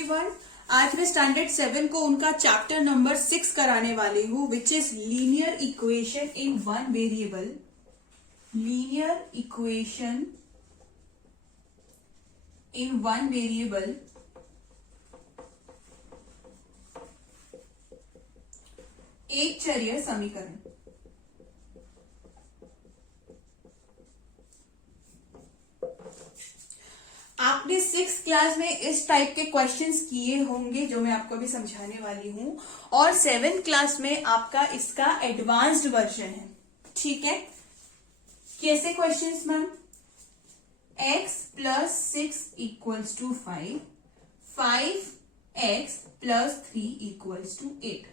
Everyone, आज मैं standard 7 को उनका चैप्टर नंबर 6 कराने वाली हूँ, which is linear equation in one variable. Linear equation in one variable एक चरीय समीकरण। आपने 6th क्लास में इस टाइप के क्वेश्चंस किए होंगे जो मैं आपको अभी समझाने वाली हूं, और 7th क्लास में आपका इसका एडवांस्ड वर्जन है। ठीक है, कैसे questions ma'am? x plus 6 equals to 5, 5x plus 3 equals to 8।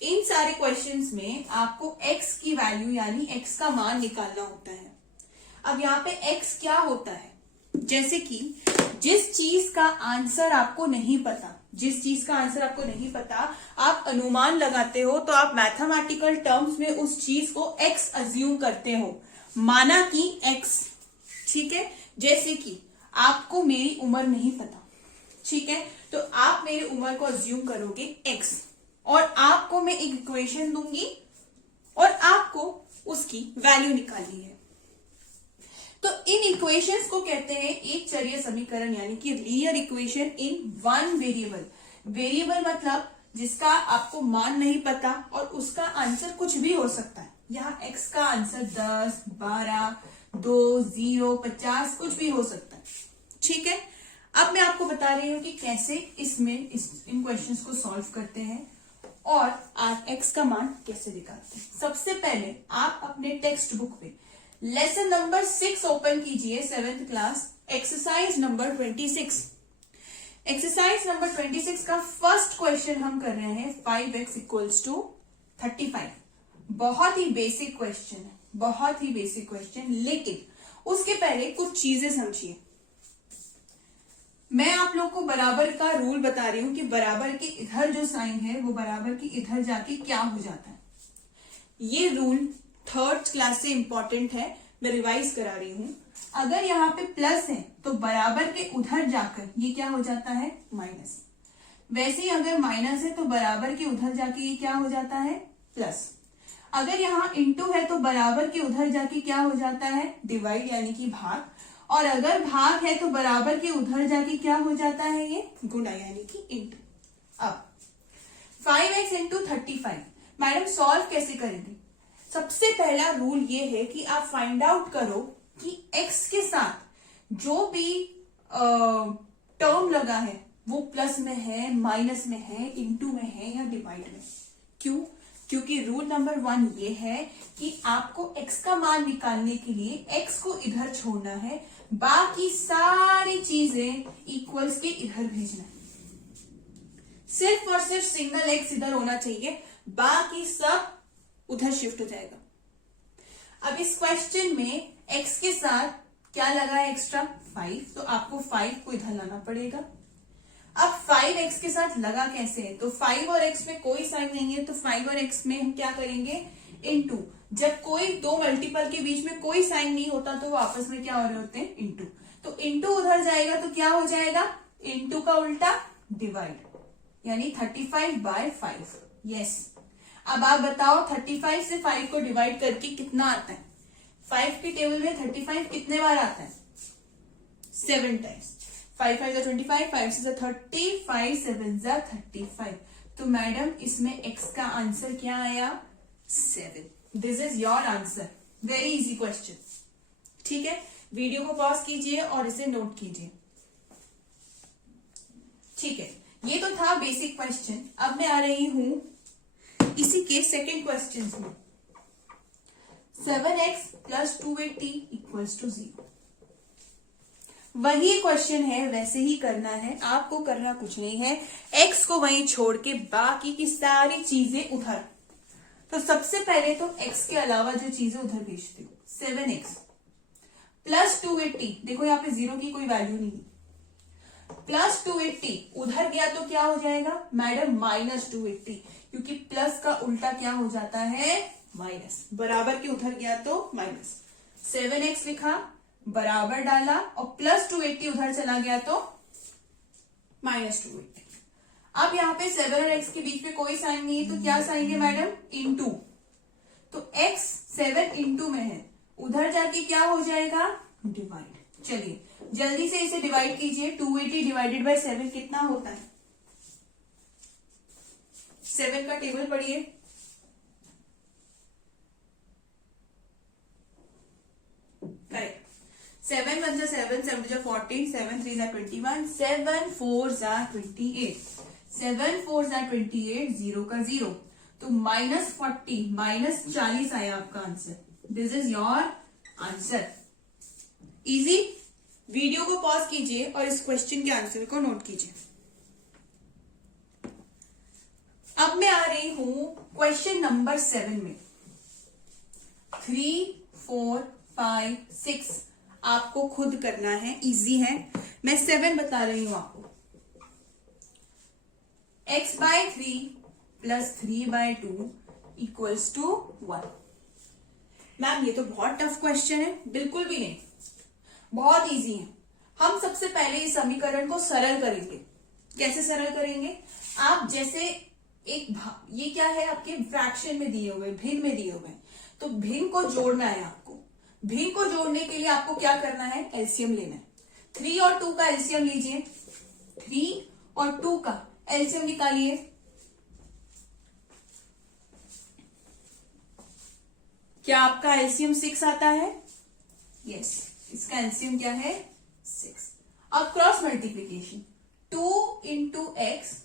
इन सारे क्वेश्चंस में आपको x की वैल्यू यानी x का मान निकालना होता है। अब यहाँ पे x क्या होता है? जैसे कि जिस चीज का आंसर आपको नहीं पता, आप अनुमान लगाते हो, तो आप मैथमेटिकल टर्म्स में उस चीज को x अज्यूम करते हो, माना कि x। ठीक है, जैसे कि आपको मेरी उम्र नहीं पता, ठीक है, तो आप मेरी उम्र को अज्यूम करोगे x, और आपको मैं एक इक्वेशन दूंगी और आपको उसकी वैल्यू निकालनी है। तो इन इक्वेशंस को कहते हैं एक चरीय समीकरण, यानी कि linear equation in one variable. Variable मतलब जिसका आपको मान नहीं पता और उसका आंसर कुछ भी हो सकता है। यहाँ x का आंसर 10, 12, 2, 0, 50 कुछ भी हो सकता है। ठीक है, अब मैं आपको बता रही हूं कि कैसे इन क्वेश्चंस को सॉल्व करते हैं और आप x का मान कैसे निकालते हैं। सबसे पहले आप अपने टेक्स्ट बुक पे लेसन नंबर 6 ओपन कीजिए, 7th class, exercise number 26। Exercise number 26 का फर्स्ट क्वेश्चन हम कर रहे हैं 5x इक्वल्स टू 35। बहुत ही बेसिक क्वेश्चन है, बहुत ही बेसिक क्वेश्चन, लेकिन उसके पहले कुछ चीजें समझिए। मैं आप लोग को बराबर का रूल बता रही हूं कि बराबर के इधर जो साइन है वो बराबर के इधर जाके क्या हो जाता है। ये रूल 3rd क्लास से इंपॉर्टेंट है, मैं रिवाइज करा रही हूं। अगर यहाँ पे प्लस है तो बराबर के उधर जाकर ये क्या हो जाता है? माइनस। वैसे ही अगर माइनस है तो बराबर के उधर जाके ये क्या हो जाता है? प्लस। अगर यहाँ इंटू है तो बराबर के उधर जाके क्या हो जाता है? डिवाइड, यानी कि भाग। और अगर भाग है तो बराबर के उधर जाके क्या हो जाता है? ये गुणा, यानी कि इंटू। अब 5x इंटू 35, मैडम सॉल्व कैसे करेंगे? सबसे पहला रूल ये है कि आप फाइंड आउट करो कि x के साथ जो भी टर्म लगा है वो प्लस में है, माइनस में है, इंटू में है या डिवाइड में। क्यों? क्योंकि रूल नंबर 1 ये है कि आपको x का मान निकालने के लिए x को इधर छोड़ना है, बाकी सारी चीजें इक्वल्स के इधर भेजना है। सिर्फ और सिर्फ सिंगल x इधर होना चाहिए, बाकी सब उधर शिफ्ट हो जाएगा। अब इस क्वेश्चन में x के साथ क्या लगा है? एक्स्ट्रा 5, तो आपको 5 को इधर लाना पड़ेगा। अब 5x के साथ लगा कैसे है? तो 5 और x में कोई साइन नहीं है, तो 5 और x में हम क्या करेंगे? इनटू। जब कोई दो मल्टीपल के बीच में कोई साइन नहीं होता तो वो आपस में क्या हो रहे होते हैं? इनटू। तो इनटू उधर जाएगा तो क्या हो जाएगा? इनटू का उल्टा डिवाइड, यानी 35/5। यस। अब आप बताओ 35 से 5 को डिवाइड करके कितना आता है? 5 की टेबल में 35 कितने बार आता है? 7 टाइम्स। 5 5 जा 25, 5 6 जा 30, 5 7 जा 35। तो मैडम इसमें x का आंसर क्या आया? 7। This is your answer. Very easy question. ठीक है, वीडियो को पॉज कीजिए और इसे नोट कीजिए। ठीक है, ये तो था बेसिक क्वेश्चन। अब मैं आ रही हूं इसी के सेकेंड क्वेश्चन में। 7x plus 280 equals to 0। वही क्वेश्चन है, वैसे ही करना है, आपको करना कुछ नहीं है। x को वहीं छोड़ के बाकी की सारी चीजें उधर। तो सबसे पहले तो x के अलावा जो चीजें उधर भेजती हूँ। 7x प्लस 280, देखो यहाँ पे 0 की कोई वैल्यू नहीं है। प्लस 280 उधर गया तो क्या हो जाएगा मैडम? माइनस 280, क्योंकि प्लस का उल्टा क्या हो जाता है? माइनस। बराबर के उधर गया तो माइनस। 7x लिखा, बराबर डाला, और प्लस 280 उधर चला गया तो -280। अब यहाँ पे 7 और x के बीच में कोई साइन नहीं है तो क्या साइन है मैडम, इनटू। तो x 7 इंटू में है, उधर जाके क्या हो जाएगा, डिवाइड। चलिए जल्दी से इसे डिवाइड कीजिए। 280 डिवाइडेड बाय 7 कितना होता है, 7 का टेबल पढ़िए। करेक्ट। 7 1 7, 7 2 14, 7 3 21, 7 4 28, 7 4 28, 0 का 0, तो -40 -40 आया आपका answer. This is your answer. Easy. Video को पॉज कीजिए और इस क्वेश्चन के आंसर को नोट कीजिए। अब मैं आ रही हूं क्वेश्चन नंबर 7 में। 3 4 5 6 आपको खुद करना है, इजी है। मैं 7 बता रही हूं आपको। x/3 plus 3/2 equals to 1। Ma'am ये तो बहुत टफ क्वेश्चन है। बिल्कुल भी नहीं, बहुत इजी है। हम सबसे पहले इस समीकरण को सरल करेंगे। कैसे सरल करेंगे, आप जैसे ये क्या है, आपके फ्रैक्शन में दिए हुए, भिन्न में दिए हुए, तो भिन्न को जोड़ना है आपको। भिन्न को जोड़ने के लिए आपको क्या करना है, एलसीएम लेना है। 3 और 2 का एलसीएम लीजिए। 3 और 2 का एलसीएम निकालिए। क्या आपका एलसीएम 6 आता है? यस, इसका एलसीएम क्या है, 6। अब क्रॉस मल्टीप्लीकेशन, 2 इंटू एक्स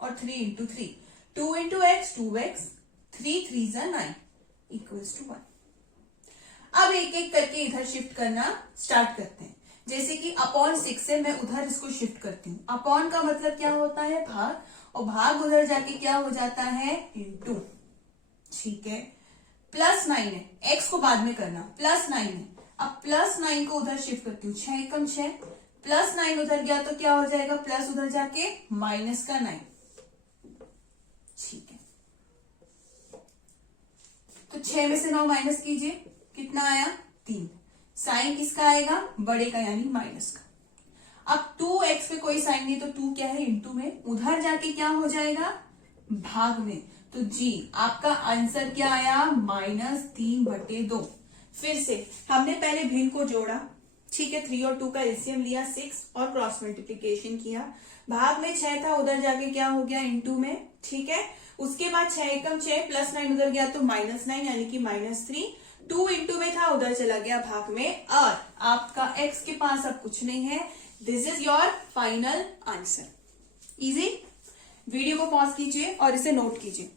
और 3 into 3, 2 into x 2x, 3 3 9 equals to 1। अब एक एक करके इधर शिफ्ट करना स्टार्ट करते हैं। जैसे कि अपॉन 6 से मैं उधर इसको शिफ्ट करती हूँ। अपॉन का मतलब क्या होता है, भाग, और भाग उधर जाके क्या हो जाता है, इंटू। ठीक है, +9 है, x को बाद में करना, +9 है। अब +9 को उधर शिफ्ट करती हूँ, 6 एकम 6, +9 उधर गया तो क्या हो जाएगा, प्लस उधर जाके -9। ठीक है, तो 6 में से 9 माइनस कीजिए, कितना आया, 3। साइन किसका आएगा, बड़े का, यानी माइनस का। अब 2x पे कोई साइन नहीं तो 2 क्या है, इंटू में, उधर जाके क्या हो जाएगा, भाग में। तो जी आपका आंसर क्या आया, -3/2। फिर से हमने पहले भिन्न को जोड़ा, ठीक है, 3 और 2 का एलसीएम लिया, 6 और क्रॉस मल्टीप्लीकेशन किया। भाग में 6 था, उधर जाके क्या हो गया, इंटू में। ठीक है, उसके बाद 6 एकम 6, +9 उधर गया तो -9 यानी कि -3। 2 इंटू में था, उधर चला गया भाग में, और आपका x के पास अब कुछ नहीं है। This is your final answer. Easy. Video को पॉज कीजिए और इसे नोट कीजिए।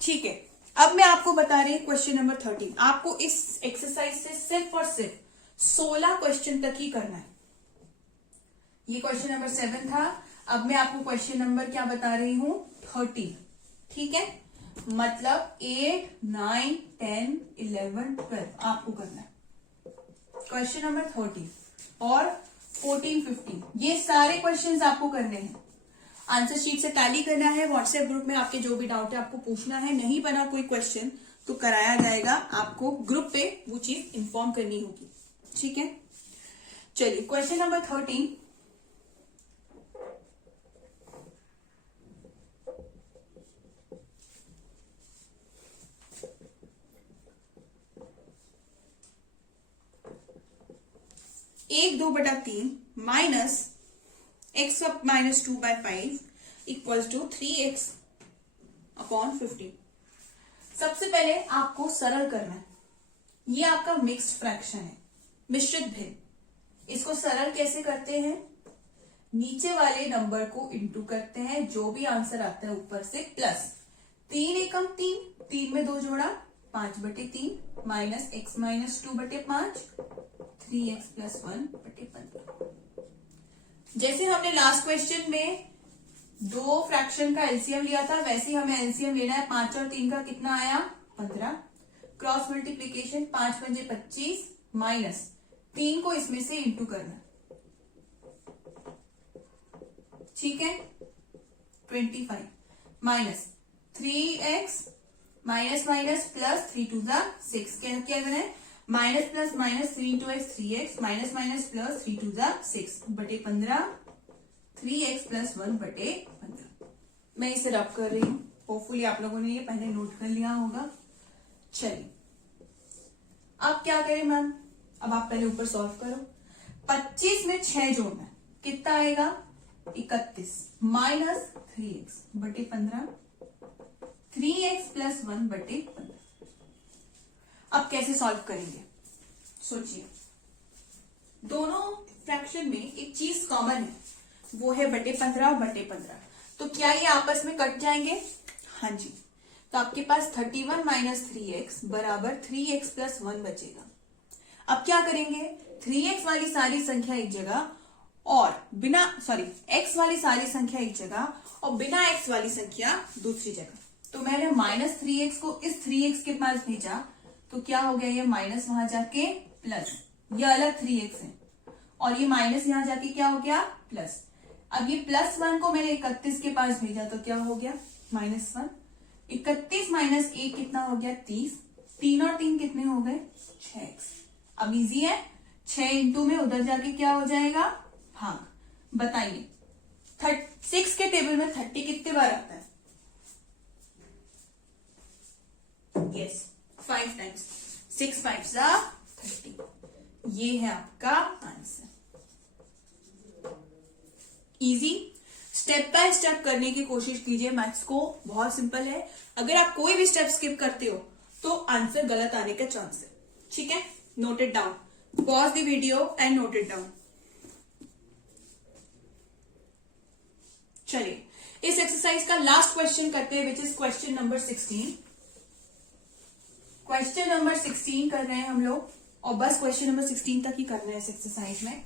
ठीक है, अब मैं आपको बता रही हूं क्वेश्चन नंबर 13। आपको इस एक्सरसाइज से सिर्फ और सिर्फ 16 क्वेश्चन तक ही करना है। ये क्वेश्चन नंबर 7 था। अब मैं आपको क्वेश्चन नंबर क्या बता रही हूं, 13। ठीक है, मतलब 8 9 10 11 12 आपको करना है। क्वेश्चन नंबर 13 और 14 15 ये सारे क्वेश्चंस आपको करने हैं। आंसर शीट से टैली करना है। व्हाट्सएप ग्रुप में आपके जो भी डाउट है आपको पूछना है। नहीं बना कोई क्वेश्चन तो कराया जाएगा, आपको ग्रुप पे वो चीज इन्फॉर्म करनी होगी। ठीक है, चलिए क्वेश्चन नंबर 13। एक 2/3 minus x -2/5 equals to 3x upon 15। सबसे पहले आपको सरल करना है। ये आपका मिक्स्ड फ्रैक्शन है, मिश्रित भिन्न। इसको सरल कैसे करते हैं, नीचे वाले नंबर को इंटू करते हैं, जो भी आंसर आता है ऊपर से प्लस 3 एकम 3, 3 में 2 जोड़ा 5/3 माइनस x -2/5 3x + 1/15। जैसे हमने लास्ट क्वेश्चन में 2 फ्रैक्शन का एलसीएम लिया था, वैसे ही हमें एलसीएम लेना है। 5 और 3 का कितना आया, 15। क्रॉस मल्टीप्लीकेशन 5 पंजे 25 माइनस 3 को इसमें से इंटू करना। ठीक है, 25 minus 3x minus minus plus 3 to the 6 क्या क्या बने minus plus minus 3 into x 3x minus minus plus 3 to the 6 बटे 15 3x प्लस 1 बटे 15। मैं इसे रब कर रही हूं, होपफुली आप लोगों ने ये पहले नोट कर लिया होगा। चलिए अब क्या करें मैम, अब आप पहले ऊपर सॉल्व करो। 25 में 6 जोड़ना है, कितना आएगा 31 माइनस 3x बटे 15 3x प्लस 1 बटे 15। अब कैसे सॉल्व करेंगे सोचिए। दोनों फ्रैक्शन में एक चीज कॉमन है, वो है बटे 15 और बटे 15। तो क्या ये आपस में कट जाएंगे? हाँ जी। तो आपके पास 31 माइनस 3x बराबर 3x प्लस 1 बचेगा। अब क्या करेंगे, 3x वाली सारी संख्या एक जगह और बिना x वाली सारी संख्या एक जगह और बिना x वाली संख्या दूसरी जगह। तो मैंने माइनस 3x को इस 3x के पास भेजा तो क्या हो गया, ये माइनस वहां जाके प्लस, ये अलग 3x है और ये माइनस यहां जाके क्या हो गया प्लस। अब ये प्लस 1 को मैंने 31 के पास भेजा तो क्या हो गया माइनस 1। 31 माइनस 1 कितना हो गया 30, 3 और 3 कितने हो गए 6x। अब इजी है, 6 इंटू में उधर जाके क्या हो जाएगा भाग। बताइए 6 के टेबल में 30 कितने बार आता है? Yes 5 times, 6 5 30। ये है आपका answer. Easy, step by step करने की कोशिश कीजिए मैथ्स को, बहुत सिंपल है। अगर आप कोई भी स्टेप स्किप करते हो तो आंसर गलत आने का चांस है। ठीक है, note it down, pause the video and note it down. चलिए इस एक्सरसाइज का लास्ट क्वेश्चन करते हैं, which is question number 16। Question number 16 कर रहे हैं हम लोग और बस क्वेश्चन नंबर 16 तक ही करना है इस एक्सरसाइज में।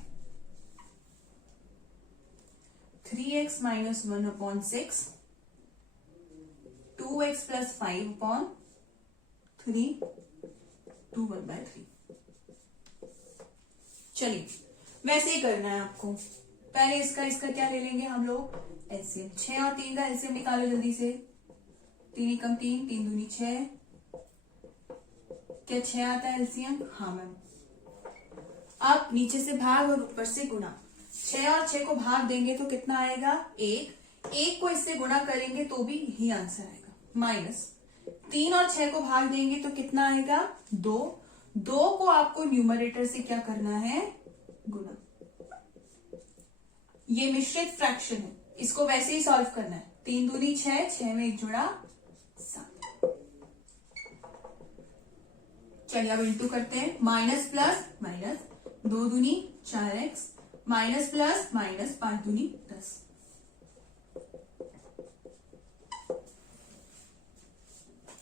3x minus 1 upon 6 2x plus 5 upon 3 2 1/3। चलिए वैसे ही करना है आपको। पहले इसका क्या ले लेंगे हम लोग एलसीएम। 6 और 3 का एलसीएम निकालो जल्दी से। 3 एकम 3 3 दूनी 6। क्या 6 आता है एलसीएम? हाँ मैम। अब नीचे से भाग और ऊपर से गुणा। 6 और 6 को भाग देंगे तो कितना आएगा 1। 1 को इससे गुणा करेंगे तो भी यही आंसर आएगा। माइनस 3 और 6 को भाग देंगे तो कितना आएगा 2। 2 को आपको न्यूमरेटर से क्या करना है गुणा। ये मिश्रित फ्रैक्शन है, इसको वैसे ही सॉल्व करना है। 3 दूनी 6, 6 में 1 जोड़ा 7। चलिए अब इंटू करते हैं। माइनस प्लस माइनस 2 दूनी 4x माइनस प्लस माइनस 5 दूनी 10।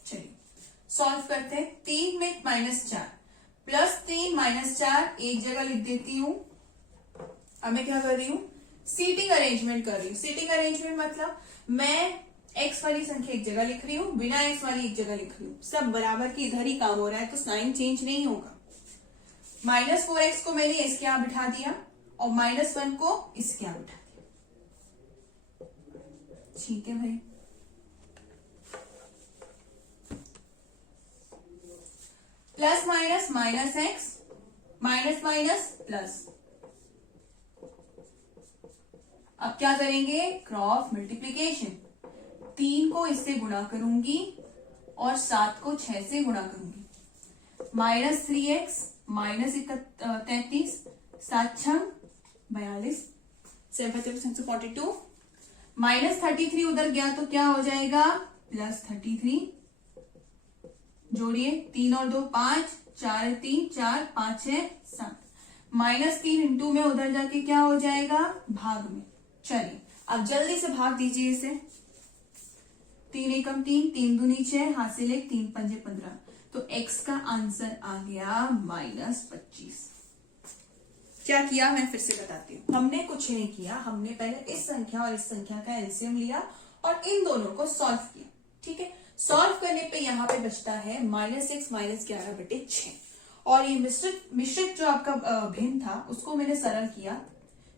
चलिए सॉल्व करते हैं। 3 में माइनस 4 प्लस 3 माइनस 4 एक जगह लिख देती हूं। अब मैं क्या कर रही हूं सीटिंग अरेंजमेंट कर रही हूं। सीटिंग अरेंजमेंट मतलब मैं x वाली संख्या एक जगह लिख रही हूं, बिना x वाली एक जगह लिख रही हूं। सब बराबर की इधर ही काम हो रहा है तो साइन चेंज नहीं होगा। माइनस 4x को मैंने इसके यहां बिठा दिया और माइनस 1 को इसके यहां बिठा दिया। ठीक है भाई। Plus minus minus x minus minus plus. अब क्या करेंगे क्रॉस मल्टीप्लीकेशन। 3 को इससे गुणा करूंगी और 7 को 6 से गुणा करूंगी। माइनस 3x माइनस 33 7 6 42 7 माइनस 33 उधर गया तो क्या हो जाएगा प्लस 33। जोड़िए 3 और 2 5 4 3 4 5 6 7 माइनस 3 इंटू में उधर जाके क्या हो जाएगा भाग में। चलिए अब जल्दी से भाग दीजिए इसे। 3 एकम 3 3 दूनी 6 हाथ से ले 3 पंजे 15। तो x का आंसर आ गया -25। क्या किया मैं फिर से बताती हूँ। हमने कुछ नहीं किया, हमने पहले इस संख्या और इस संख्या का एलसीएम लिया और इन दोनों को सॉल्व किया। ठीक है, सॉल्व करने पे यहाँ पे बचता है -6 -11/6 और ये मिश्रित जो आपका भिन्न था उसको मैंने सरल किया।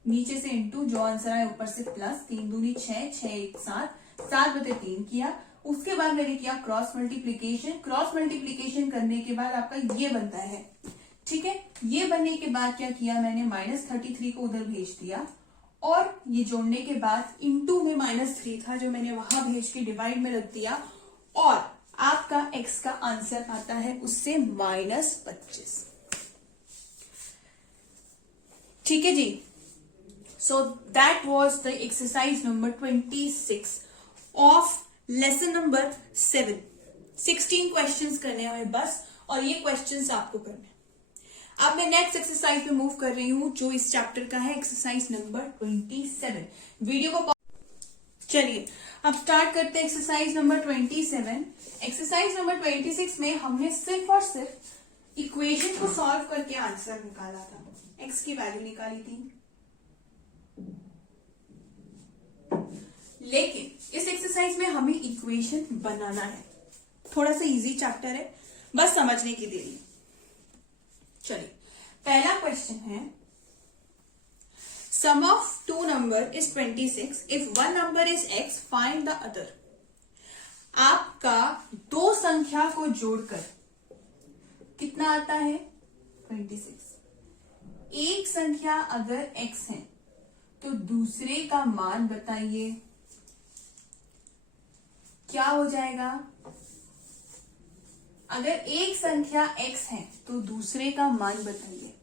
नीचे से इंटू, जो आंसर आया ऊपर से प्लस। 3 दूनी 6 6 1 7 7/3 किया उसके बाद मैंने किया क्रॉस मल्टीप्लीकेशन। क्रॉस मल्टीप्लीकेशन करने के बाद आपका ये बनता है, ठीक है। ये बनने के बाद क्या किया मैंने, -33 को उधर भेज दिया, और ये जोड़ने के बाद इनटू में -3 था जो मैंने वहां भेज के डिवाइड में रख दिया, और आपका x का आंसर आता है उससे -25। ठीक है जी। So that was the exercise number 26 of lesson number 7। 16 questions करने हैं हमें बस, और ये क्वेश्चंस आपको करने हैं। अब मैं नेक्स्ट एक्सरसाइज पे मूव कर रही हूं जो इस चैप्टर का है, एक्सरसाइज नंबर 27। वीडियो को चलिए अब स्टार्ट करते हैं एक्सरसाइज नंबर 27। एक्सरसाइज नंबर 26 में हमने सिर्फ और सिर्फ इक्वेशन को सॉल्व करके आंसर निकाला था, एक्स की वैल्यू निकाली थी। लेकिन इस एक्सरसाइज में हमें इक्वेशन बनाना है। थोड़ा सा इजी चैप्टर है, बस समझने की देरी है। चलिए पहला क्वेश्चन है, sum of two number is 26, if one number is x find the other. आपका दो संख्या को जोड़कर कितना आता है 26। एक संख्या अगर x है तो दूसरे का मान बताइए क्या हो जाएगा। अगर एक संख्या x है तो दूसरे का मान बताइए,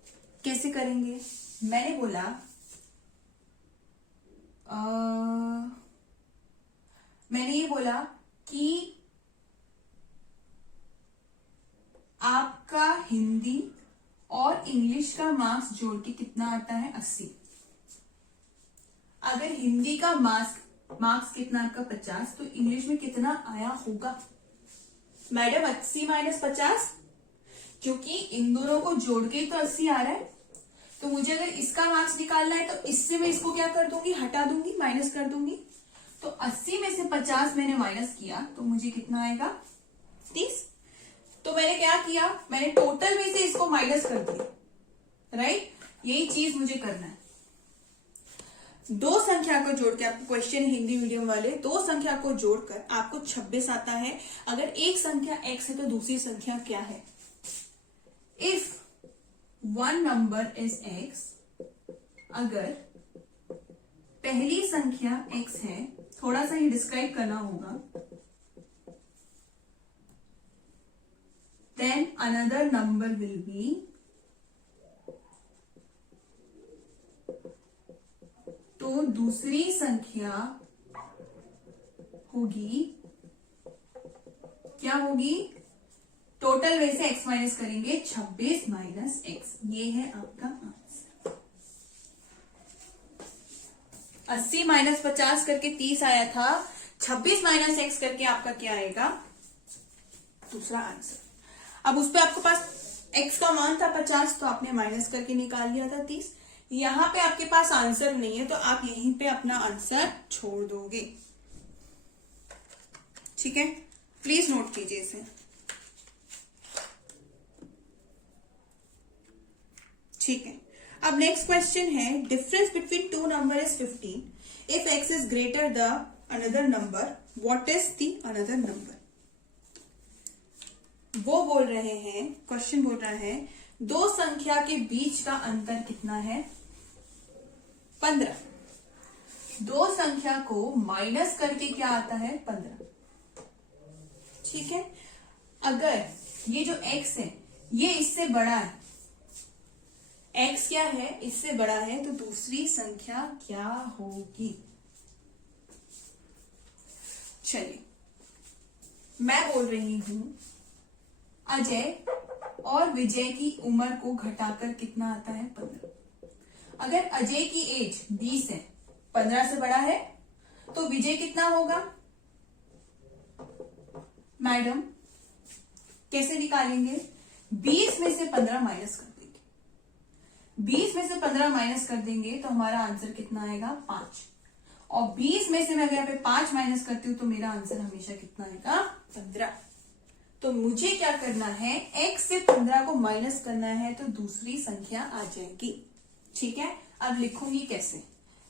कैसे करेंगे। मैंने बोला मैंने ये बोला कि आपका हिंदी और इंग्लिश का मार्क्स जोड़ के कितना आता है 80। अगर हिंदी का मार्क्स कितना आपका 50, तो इंग्लिश में कितना आया होगा मैडम 80 - 50, क्योंकि इन दोनों को जोड़ के तो 80 आ रहा है। तो मुझे अगर इसका मार्क्स निकालना है तो इससे मैं इसको क्या कर दूंगी, हटा दूंगी, माइनस कर दूंगी। तो 80 में से 50 मैंने माइनस किया तो मुझे कितना आएगा 30। तो मैंने क्या किया, मैंने टोटल में से इसको माइनस कर दिया, राइट। यही चीज मुझे करना है। दो संख्या को जोड़ के, आपको क्वेश्चन हिंदी मीडियम वाले, दो संख्या को जोड़कर आपको 26 आता है। अगर एक संख्या x है तो दूसरी संख्या क्या है। If one number is x, अगर पहली संख्या x है, थोड़ा सा ये डिस्क्राइब करना होगा, then another number will be तो दूसरी संख्या होगी, क्या होगी, टोटल में से x माइनस करेंगे, 26 - x। ये है आपका आंसर। 80 - 50 करके 30 आया था, 26 - x करके आपका क्या आएगा, दूसरा आंसर। अब उस पे आपके पास x का मान था 50, तो आपने माइनस करके निकाल लिया था 30। यहां पे आपके पास आंसर नहीं है तो आप यहीं पे अपना आंसर छोड़ दोगे, ठीक है। प्लीज नोट कीजिए इसे। ठीक है, अब नेक्स्ट क्वेश्चन है, difference between two number is 15, if x is greater the another number, what is the another number. वो बोल रहे हैं, क्वेश्चन बोल रहा है, दो संख्या के बीच का अंतर कितना है 15। दो संख्या को माइनस करके क्या आता है 15, ठीक है। अगर ये जो x है ये इससे बड़ा है, x क्या है, इससे बड़ा है, तो दूसरी संख्या क्या होगी। चलिए मैं बोल रही हूं, अजय और विजय की उम्र को घटाकर कितना आता है 15। अगर अजय की एज 20 है, 15 से बड़ा है, तो विजय कितना होगा मैडम, कैसे निकालेंगे। 20 में से 15 माइनस कर देंगे, 20 में से 15 माइनस कर देंगे तो हमारा आंसर कितना आएगा 5। और 20 में से मैं अगर यहाँ पे 5 माइनस करती हूं तो मेरा आंसर हमेशा कितना आएगा 15। तो मुझे क्या करना है, x से 15 को माइनस करना है तो दूसरी संख्या आ जाएगी, ठीक है। अब लिखूंगी कैसे,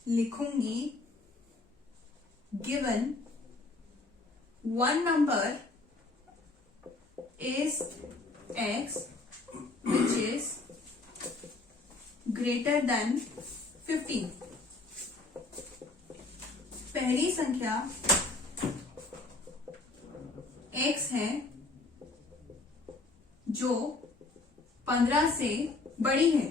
लिखूंगी given one number is x which is greater than 15. पहली संख्या x है जो 15 से बड़ी है,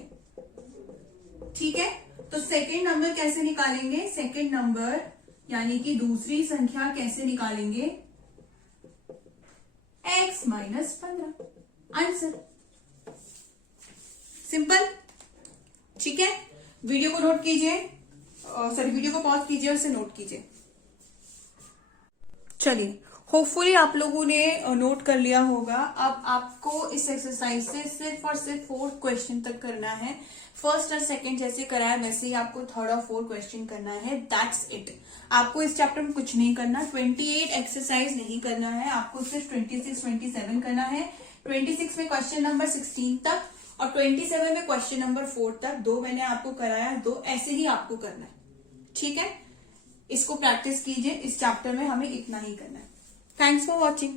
ठीक है। तो सेकेंड नंबर कैसे निकालेंगे? सेकेंड नंबर यानी कि दूसरी संख्या कैसे निकालेंगे? x minus 15। आंसर सिंपल, ठीक है। वीडियो को नोट कीजिए, सॉरी वीडियो को पॉज कीजिए और इसे नोट कीजिए। चलिए, होपफुली आप लोगों ने नोट कर लिया होगा। अब आपको इस एक्सरसाइज से सिर्फ और सिर्फ 4 क्वेश्चन तक करना है। फर्स्ट और सेकंड जैसे कराया वैसे ही आपको थर्ड और 4 क्वेश्चन करना है। That's it. आपको इस चैप्टर में कुछ नहीं करना, 28 एक्सरसाइज नहीं करना है, आपको सिर्फ 26, 27 करना है। 26 में क्वेश्चन नंबर 16 तक और 27 में क्वेश्चन नंबर 4 तक। 2 मैंने आपको कराया, 2 ऐसे ही आपको करना है, ठीक है। इसको प्रैक्टिस कीजिए। इस चैप्टर में हमें इतना ही करना है। Thanks for watching.